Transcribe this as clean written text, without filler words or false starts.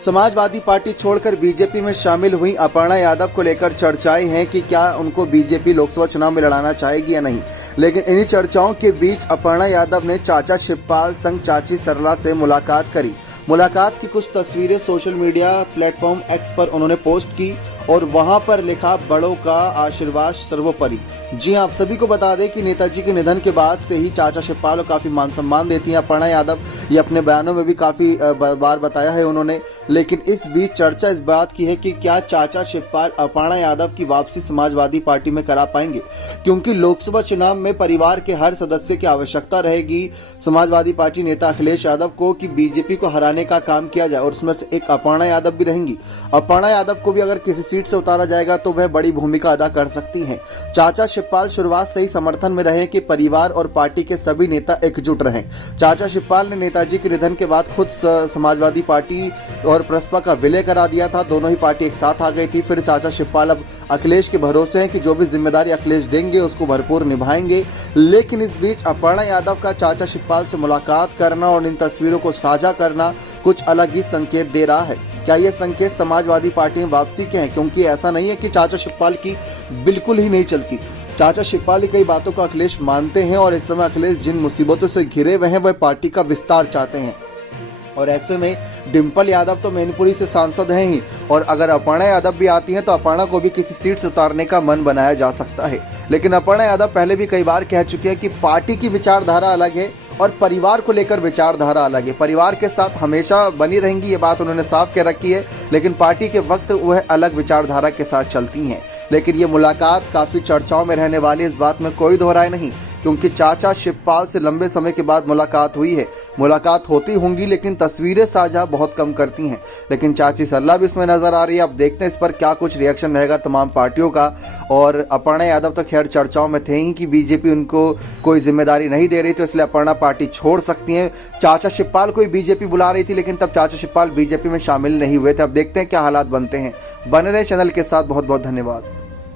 Samajwadi party छोड़कर BJP में शामिल हुई अपर्णा यादव को लेकर चर्चाएं हैं कि क्या उनको बीजेपी लोकसभा चुनाव में लड़ाना चाहेगी या नहीं। लेकिन इन्हीं चर्चाओं के बीच अपर्णा यादव ने चाचा शिवपाल संग चाची सरला से मुलाकात करी। मुलाकात की कुछ तस्वीरें सोशल मीडिया प्लेटफॉर्म एक्स पर उन्होंने पोस्ट की और वहां पर लिखा, बड़ों का आशीर्वाद सर्वोपरि। जी हां, आप सभी को बता दें कि नेताजी के निधन के बाद से ही चाचा शिवपाल को काफी मान सम्मान देती हैं अपर्णा यादव। ये अपने बयानों में भी काफी बार बताया है उन्होंने। लेकिन इस बीच चर्चा इस बात की है कि क्या चाचा शिवपाल अपर्णा यादव की वापसी समाजवादी पार्टी में करा पाएंगे, क्योंकि लोकसभा चुनाव में परिवार के हर सदस्य की आवश्यकता रहेगी समाजवादी पार्टी नेता अखिलेश यादव को कि बीजेपी को हराने का काम किया जाए, और उसमें से एक अपर्णा यादव भी रहेंगी। अपर्णा यादव को भी अगर किसी सीट से उतारा जाएगा तो वह बड़ी भूमिका अदा कर सकती हैं। चाचा शिवपाल शुरुआत से ही समर्थन में रहे कि परिवार और पार्टी के सभी नेता एकजुट रहें। चाचा शिवपाल ने नेताजी के निधन के बाद खुद समाजवादी पार्टी और प्रसपा का विलय करा दिया था। दोनों ही पार्टी एक साथ आ गई थी। फिर चाचा शिवपाल अब अखिलेश के भरोसे हैं कि जो भी जिम्मेदारी अखिलेश देंगे उसको भरपूर निभाएंगे। लेकिन इस बीच अपर्णा यादव का चाचा शिवपाल से मुलाकात करना और इन तस्वीरों को साझा करना कुछ अलग ही संकेत दे रहा है। क्या ये संकेत समाजवादी पार्टी में वापसी के हैं? क्योंकि ऐसा नहीं है कि चाचा शिवपाल की बिल्कुल ही नहीं चलती। चाचा शिवपाल की कई बातों को अखिलेश मानते हैं और इस समय अखिलेश जिन मुसीबतों से घिरे हुए हैं वह पार्टी का विस्तार चाहते हैं। और ऐसे में डिंपल यादव तो मैनपुरी से सांसद हैं ही, और अगर अपर्णा यादव भी आती हैं तो अपर्णा को भी किसी सीट से उतारने का मन बनाया जा सकता है। लेकिन अपर्णा यादव पहले भी कई बार कह चुके हैं कि पार्टी की विचारधारा अलग है और परिवार को लेकर विचारधारा अलग है। परिवार के साथ हमेशा बनी रहेंगी, ये बात उन्होंने साफ कह रखी है, लेकिन पार्टी के वक्त वह अलग विचारधारा के साथ चलती हैं। लेकिन ये मुलाकात काफ़ी चर्चाओं में रहने वाली, इस बात में कोई दोहराए नहीं, क्योंकि चाचा शिवपाल से लंबे समय के बाद मुलाकात हुई है। मुलाकात होती होंगी लेकिन तस्वीरें साझा बहुत कम करती हैं। लेकिन चाची सरला भी इसमें नजर आ रही है। अब देखते हैं इस पर क्या कुछ रिएक्शन रहेगा तमाम पार्टियों का। और अपर्णा यादव तो खैर चर्चाओं में थे ही कि बीजेपी उनको कोई जिम्मेदारी नहीं दे रही, तो इसलिए अपर्णा पार्टी छोड़ सकती हैं। चाचा शिवपाल को बीजेपी बुला रही थी, लेकिन तब चाचा शिवपाल बीजेपी में शामिल नहीं हुए थे। अब देखते हैं क्या हालात बनते हैं। बने रहे चैनल के साथ। बहुत बहुत धन्यवाद।